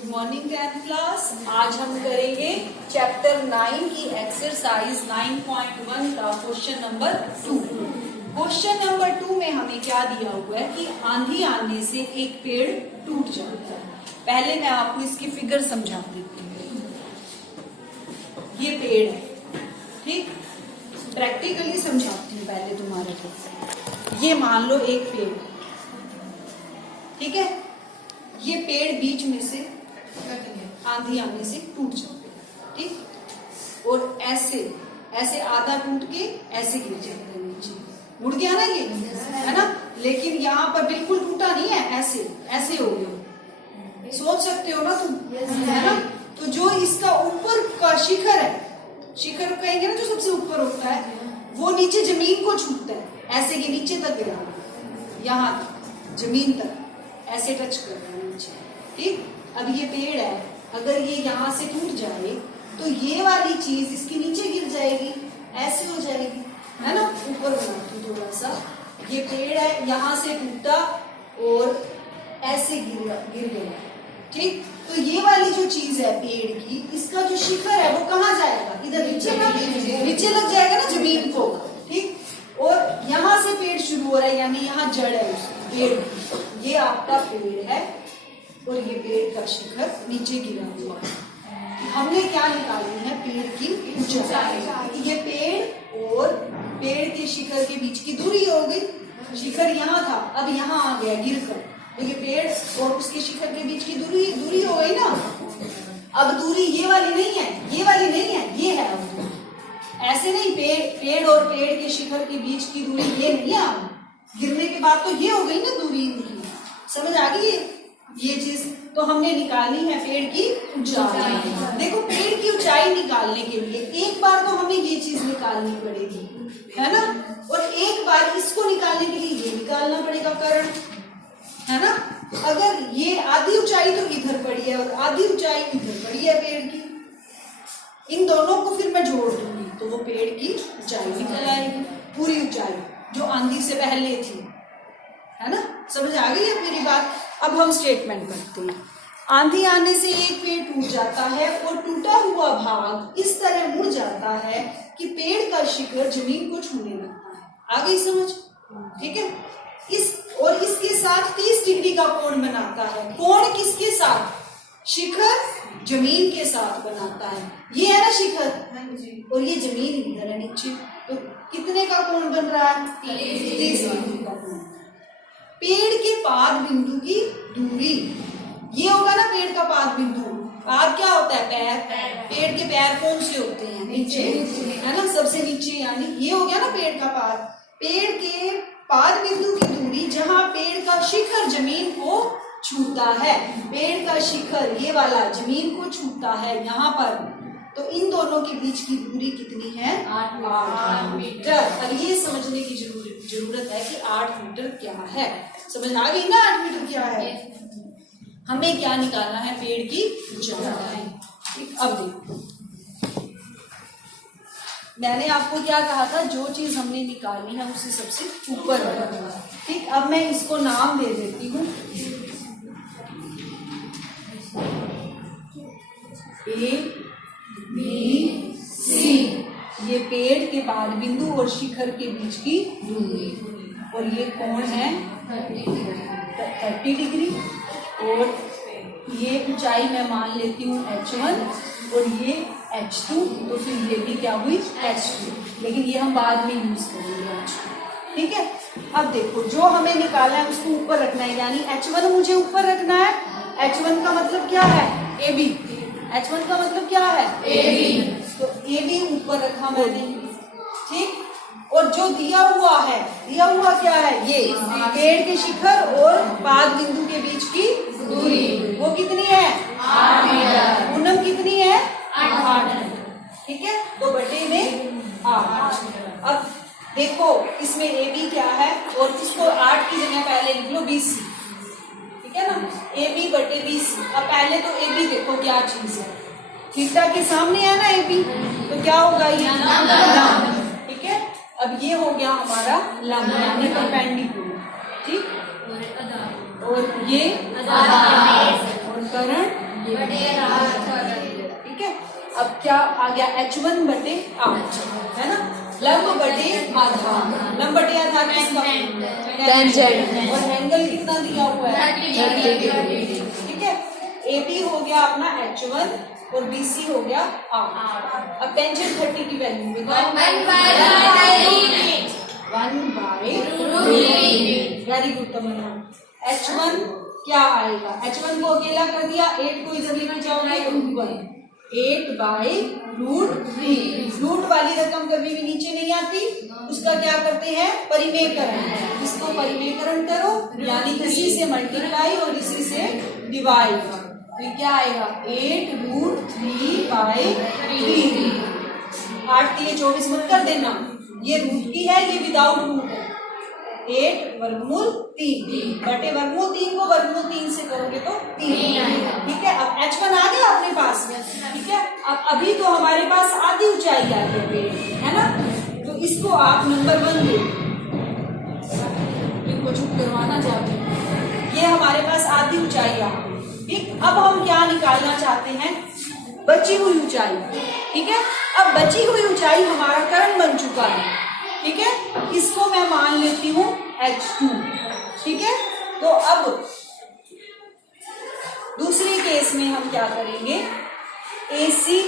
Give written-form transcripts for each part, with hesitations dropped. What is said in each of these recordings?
Good morning 10th class. आज हम करेंगे चैप्टर 9 की एक्सरसाइज 9.1 का क्वेश्चन नंबर 2। क्वेश्चन नंबर 2 में हमें क्या दिया हुआ है कि आंधी आने से एक पेड़ टूट जाता है। पहले मैं आपको इसकी फिगर समझा देती हूँ। ये पेड़ है, ठीक, प्रैक्टिकली समझाती हूँ पहले तुम्हारे को। ये मान लो एक पेड़, ठीक है, ये पेड़ बीच में से आंधी आने से टूट जाता है, ठीक, और ऐसे ऐसे आधा टूट के ऐसे गिर जाता है नीचे, मुड़ गया ना ये, है ना। लेकिन यहाँ पर बिल्कुल टूटा नहीं है, ऐसे ऐसे हो गया। सोच सकते हो ना तुम, है ना। तो जो इसका ऊपर का शिखर है, शिखर कहेंगे ना जो सबसे ऊपर होता है, वो नीचे जमीन को छूता है, ऐसे ये नीचे तक गिरा, यहाँ तक जमीन तक ऐसे टच कर रहा है नीचे, ठीक। अब ये पेड़ है, अगर ये यहाँ से टूट जाए तो ये वाली चीज इसके नीचे गिर जाएगी, ऐसे हो जाएगी, है ना। ऊपर बनाती हूँ थोड़ा सा। ये पेड़ है, यहाँ से टूटा और ऐसे गिर गया, ठीक। तो ये वाली जो चीज है पेड़ की, इसका जो शिखर है वो कहाँ जाएगा, इधर नीचे लग जाएगा ना जमीन को, ठीक। और यहाँ से पेड़ शुरू हो रहा है, यानी यहाँ जड़ है उस पेड़ की। ये आपका पेड़ है और ये पेड़ का शिखर नीचे गिरा हुआ है। हमने क्या निकालनी है, पेड़ की ऊंचाई। ये पेड़ और पेड़ के शिखर के बीच की दूरी हो गई। शिखर यहाँ था, अब यहाँ आ गया गिर कर, तो ये पेड़ और उसके शिखर के बीच की दूरी हो गई ना। अब दूरी ये वाली नहीं है, ये वाली नहीं है, ये है अब दूरी। ऐसे नहीं, पेड़ और पेड़ के शिखर के बीच की दूरी ये नहीं है। अब गिरने के बाद तो ये हो गई ना दूरी इनकी, समझ आ गई ये चीज। तो हमने निकालनी है पेड़ की ऊंचाई। देखो, पेड़ की ऊंचाई निकालने के लिए एक बार तो हमें ये चीज निकालनी पड़ेगी, है ना, और एक बार इसको निकालने के लिए ये निकालना पड़ेगा कारण, है ना। अगर ये आधी ऊंचाई तो इधर पड़ी है और आधी ऊंचाई इधर पड़ी है पेड़ की, इन दोनों को फिर मैं जोड़ दूंगी तो वो पेड़ की ऊंचाई निकल आएगी, पूरी ऊंचाई जो आंधी से पहले थी, है ना। समझ आ गई है मेरी बात। अब हम स्टेटमेंट करते हैं। आंधी आने से एक पेड़ टूट जाता है और टूटा हुआ भाग इस तरह मुड़ जाता है कि पेड़ का शिखर जमीन को छूने लगता है। आ गई समझ, ठीक है। और इसके साथ 30 डिग्री का कोण बनाता है। कोण किसके साथ, शिखर जमीन के साथ बनाता है। ये है ना शिखर और ये जमीन इधर है नीचे, तो कितने का कोण बन रहा है, 30 डिग्री का कोण। पेड़ के पाद बिंदु की दूरी, ये होगा ना पेड़ का पाद बिंदु। पाद क्या होता है, पैर। पेड़ के पैर कौन से होते हैं, नीचे, है ना, सबसे नीचे, यानी ये हो गया ना पेड़ का पाद। पेड़ के पाद बिंदु की दूरी जहां पेड़ का शिखर जमीन को छूता है, पेड़ का शिखर ये वाला जमीन को छूता है यहाँ पर, तो इन दोनों के बीच की दूरी कितनी है, 8 मीटर। अब ये समझने की जरूरत है कि 8 मीटर क्या है। समझ आ गई ना 8 मीटर क्या है। हमें क्या निकालना है, पेड़ की ऊंचाई। अब देखो, मैंने आपको क्या कहा था, जो चीज हमने निकालनी है उससे सबसे ऊपर है, ठीक। अब मैं इसको नाम दे देती हूँ, A B C। ये पेड़ के पाद बिंदु और शिखर के बीच की दूरी, और ये कोण है 30 डिग्री, और ये ऊंचाई मैं मान लेती हूँ h1 और ये h2, तो फिर ये भी क्या हुई, h2, लेकिन ये हम बाद में यूज करेंगे आज, ठीक है। अब देखो, जो हमें निकालना है उसको ऊपर रखना है, यानी h1 मुझे ऊपर रखना है। h1 का मतलब क्या है, AB। h1 का मतलब क्या है, AB, तो AB ऊपर रखा मैंने, ठीक। और जो दिया हुआ क्या है, ये पेड़ के शिखर और पाद बिंदु के बीच की दूरी, वो कितनी है, 8 मीटर। पूनम कितनी है, 8 मीटर, ठीक है। तो बटे में 8। अब देखो, इसमें AB क्या है, और इसको 8 की जगह पहले लिख लो BC, ठीक है ना, AB बटे BC। अब पहले तो AB देखो क्या चीज है, थीटा के सामने है ना AB, तो क्या होगा, ये लंब, ठीक है। अब ये हो गया हमारा लंब, यानी परपेंडिकुलर, ठीक, और ये और करण, ये ठीक है। अब क्या आ गया, H1 बटे 8 है ना, लंब बटे आधार। लंब बटे आधार किसका, टेंजेंट, और एंगल कितना दिया हुआ है 30 डिग्री। ठीक है, AB हो गया अपना H1 और BC हो गया 8। अब टेंजेंट 30 की वैल्यू बताओ, 1/√3। वेरी गुड तमन्ना। H1 क्या आएगा, H1 को अकेला कर दिया, 8 को इधर लेना चाहोगे 1, 8/√3। रूट वाली रकम कभी भी नीचे नहीं आती, उसका क्या करते हैं, परिमेयकरण। इसको परिमेयकरण करो, यानी इसी से मल्टीप्लाई और इसी से डिवाइड, तो क्या आएगा 8√3/3। 8 दिए 24 मत कर देना, ये रूट की है, ये विदाउट रूट है। 8/3 बटे √3 को √3 से करोगे तो 3। ठीक है, अब H1 आ गया अपने पास। ठीक है, अब अभी तो हमारे पास आधी ऊंचाई आ गई है ना, तो इसको आप नंबर 1 दे, इनको चुप करवाना चाहते हैं। ये हमारे पास आधी ऊंचाई आ गई। ठीक, अब हम क्या निकालना चाहते हैं, बची हुई ऊंचाई। ठीक है, अब बची हुई ऊंचाई हमारा कर्ण बन चुका है। ठीक है, इसको मैं मान लेती हूँ H2। ठीक है, तो अब दूसरी केस में हम क्या करेंगे, AC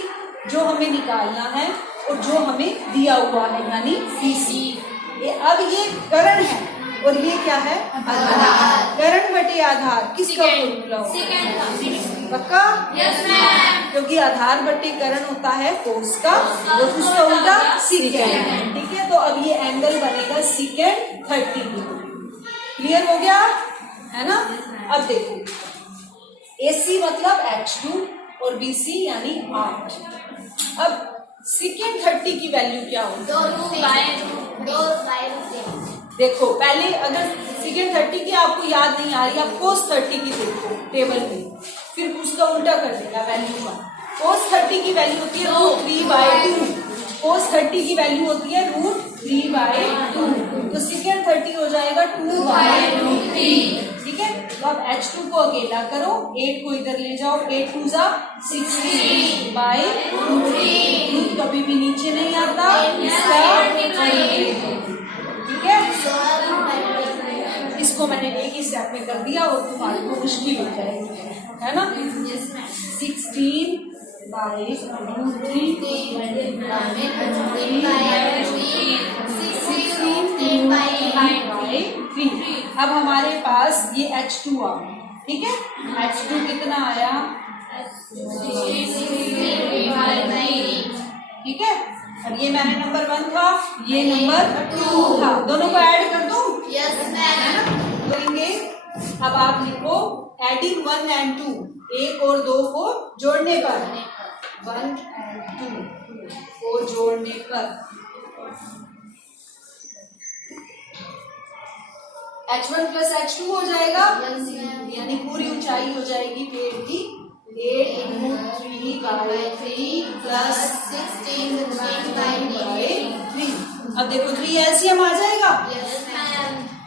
जो हमें निकालना है और जो हमें दिया हुआ है यानी BC। अब ये कर्ण है और ये क्या है, आधार। कर्ण बटे आधार किसका फॉर्मूला होगा, पक्का? Yes ma'am. क्योंकि आधार बटे कर्ण होता है कोस का, और उसका उल्टा सीकेंड। ठीक है, तो अब ये एंगल बनेगा सीकेंड 30 डिग्री। क्लियर हो गया है ना। अब देखो, AC मतलब H2 और BC यानी 8। अब सीकेंड 30 की वैल्यू क्या होगी, 2/√3। देखो पहले अगर सीकेंड 30 की आपको याद नहीं आ रही, आप कोस 30 की देखो टेबल में, फिर उसका उल्टा कर देना वैल्यू का। कोस 30 की वैल्यू होती है √3/2। कोस 30 की वैल्यू होती है √3/2, तो सीकेंड 30 हो जाएगा 2/√3। ठीक है, तो अब H2 को अकेला करो, 8 को इधर ले जाओ, 8 2 जा 16/√3। रूट कभी भी नीचे नहीं आता, इसका ठीक है। इसको मैंने एक ही स्टेप में कर दिया और तुम्हारे को मुश्किल हो जाएगी, है ना। 16/√3। अब हमारे पास ये H2 आ, ठीक है, H2 कितना आया, ठीक है। और ये मैंने नंबर 1 था, ये नंबर 2 था, दोनों को ऐड कर दूं? Yes ma'am. करेंगे। अब आप लिखो एडिंग 1 and 2, 1 और 2 को जोड़ने पर, 1 and 2 को जोड़ने पर H1 plus H2 हो जाएगा, यानी पूरी ऊंचाई हो जाएगी पेड़ की 8√3/3 प्लस 16/3। अब देखो 3 एलसीएम आ जाएगा,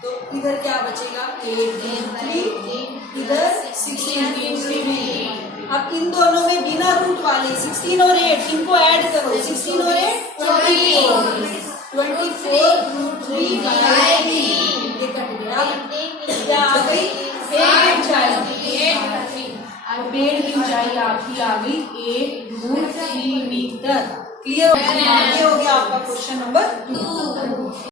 तो इधर क्या बचेगा 8/3, इधर 16/3। अब इन दोनों में बिना रूट वाले 16 और 8 इनको ऐड करो, 16 और 8 24/3 ये कट गया, क्या आ गई पेड़ ऊंचाई। अब पेड़ की ऊंचाई आपकी आ गई 8√3 मीटर। क्लियर हो गया आपका क्वेश्चन नंबर 2।